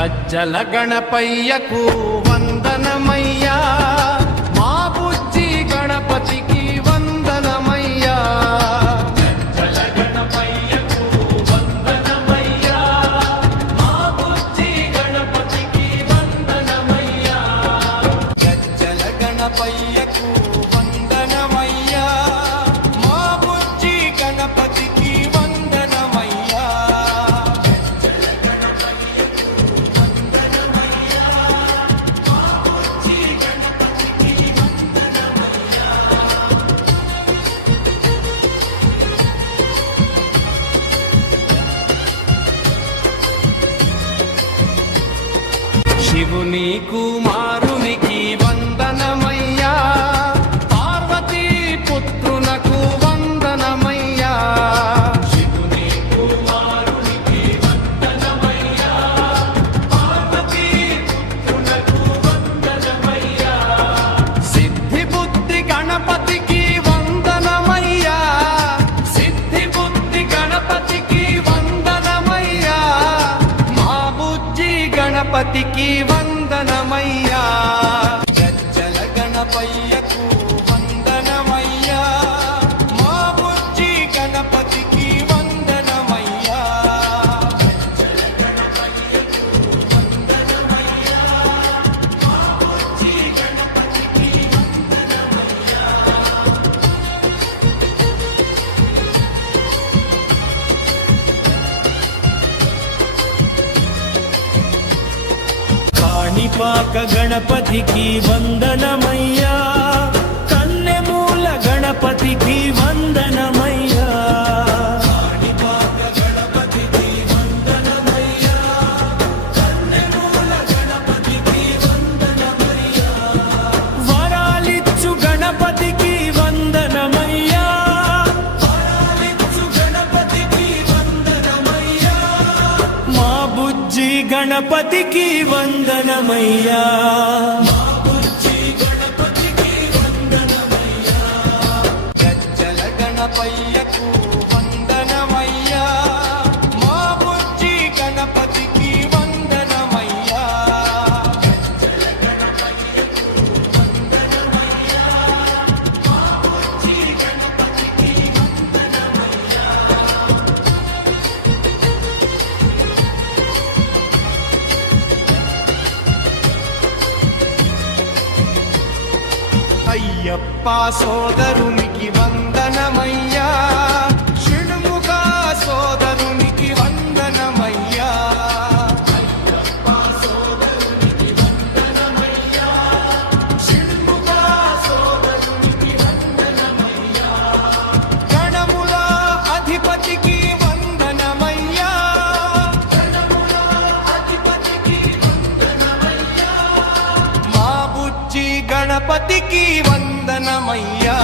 గజ్జల గణపయ్యకు వందనమయ్యా, మా బుజ్జి గణపతికి వందనమయ్యా. గజ్జల గణపయ్యకు వందనమయ్యా, మా బుజ్జి గణపతికి వందనమయ్యా. గజ్జల గణపయ్యకు వందనమయ్యా, మా బుజ్జి గణపతికి వందనమయ్యా. శివుని కుమారునికి వందనమయ్యా, పార్వతీ పుత్రునకు వందనమయ్యా. శివుని కుమారునికి వందనమయ్యా, పార్వతీ పుత్రునకు వందనమయ్యా. సిద్ధి బుద్ధి గణపతికి వందనమయ్యా, సిద్ధి బుద్ధి గణపతికి వందనమయ్యా. మా బుజ్జి గణపతికి వందనమయ్యా. గజ్జల గణపయ్యకు వందనమయ్యా, మా బుజ్జి గణపతికి వందనమయ్యా. గజ్జల గణపయ్యకు వందనమయ్యా, మా బుజ్జి గణపతికి వందనమయ్యా. కాణిపాక గణపతికి వందనమయ్యా, కన్నెమూల గణపతికి వందనమయ్యా. కాణిపాక గణపతికి వందనమయ్యా, కన్నెమూల గణపతికి వందనమయ్యా. వరాలిచ్చు గణపతికి వందనమయ్యా, వరాలిచ్చు గణపతికి వందనమయ్యా. మా బుజ్జి గణపతికి వందనమయ్యా, మా బుజ్జి గణపతికి వందనమయ్యా. గజ్జల గణపయ్యకు వందనమయ్యా, మా బుజ్జి గణపతికి వందనమయ్యా. గజ్జల గణపయ్యకు వందనమయ్యా, మా బుజ్జి గణపతికి వందనమయ్యా. అయ్యప్ప సోదరునికి వందనమయ్యా, షణ్ముఖ సోదరునికి వందనమయ్యా. అయ్యప్ప సోదరునికి వందనమయ్యా, షణ్ముఖ సోదరునికి వందనమయ్యా. గణముల అధిపతికి వందనమయ్యా, గణముల అధిపతికి వందనమయ్యా. మా బుజ్జి గణపతికి వందనమయ్యా,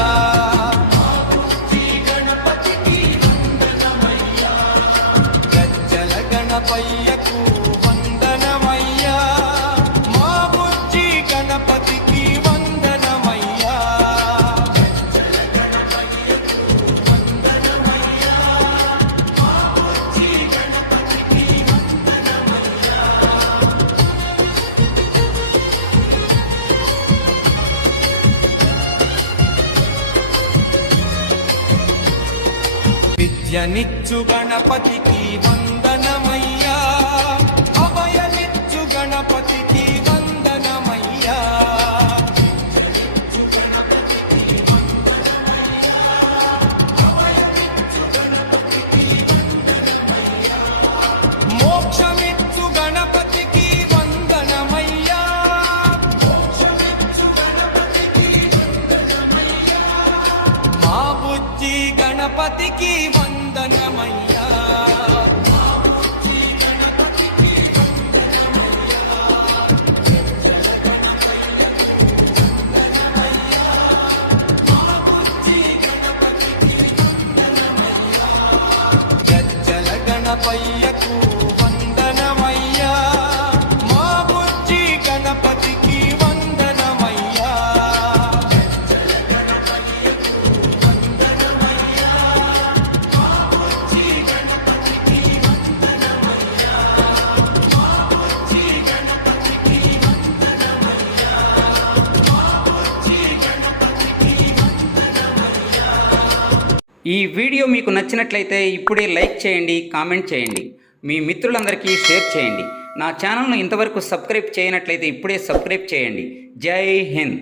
మా బుజ్జి గణపతికి వందనమయ్యా. గజ్జల గణపయ్యకు వందనమయ్యా, మా బుజ్జి గణపతికి వందనమయ్యా. గజ్జల గణపయ్యకు వందనమయ్యా, మా బుజ్జి గణపతికి వందనమయ్యా. విద్యనిచ్చు గణపతికి వందనమయ్యా, అభయనిచ్చు గణపతికి వందనమయ్యా. విద్యనిచ్చు గణపతికి వందనమయ్యా, అభయనిచ్చు గణపతికి వందనమయ్యా. మోక్షమిచ్చు గణపతికి వందనమయ్యా, మోక్షమిచ్చు గణపతికి వందనమయ్యా. మా బుజ్జి గణపతికి వందనమయ్యా, మా బుజ్జి గణపతికి వందనమయ్యా. గజ్జల గణపయ్యకు వందనమయ్యా, మా బుజ్జి గణపతికి వందనమయ్యా. గజ్జల గణపయ్యకు వందనమయ్యా, మా బుజ్జి గణపతికి వందనమయ్యా. గజ్జల గణపయ్యకు వందనమయ్యా, మా బుజ్జి గణపతికి వందనమయ్యా. మా బుజ్జి ఈ వీడియో మీకు నచ్చినట్లయితే ఇప్పుడే లైక్ చేయండి, కామెంట్ చేయండి, మీ మిత్రులందరికీ షేర్ చేయండి. నా ఛానల్ను ఇంతవరకు సబ్స్క్రైబ్ చేయనట్లయితే ఇప్పుడే సబ్స్క్రైబ్ చేయండి. జై హింద్.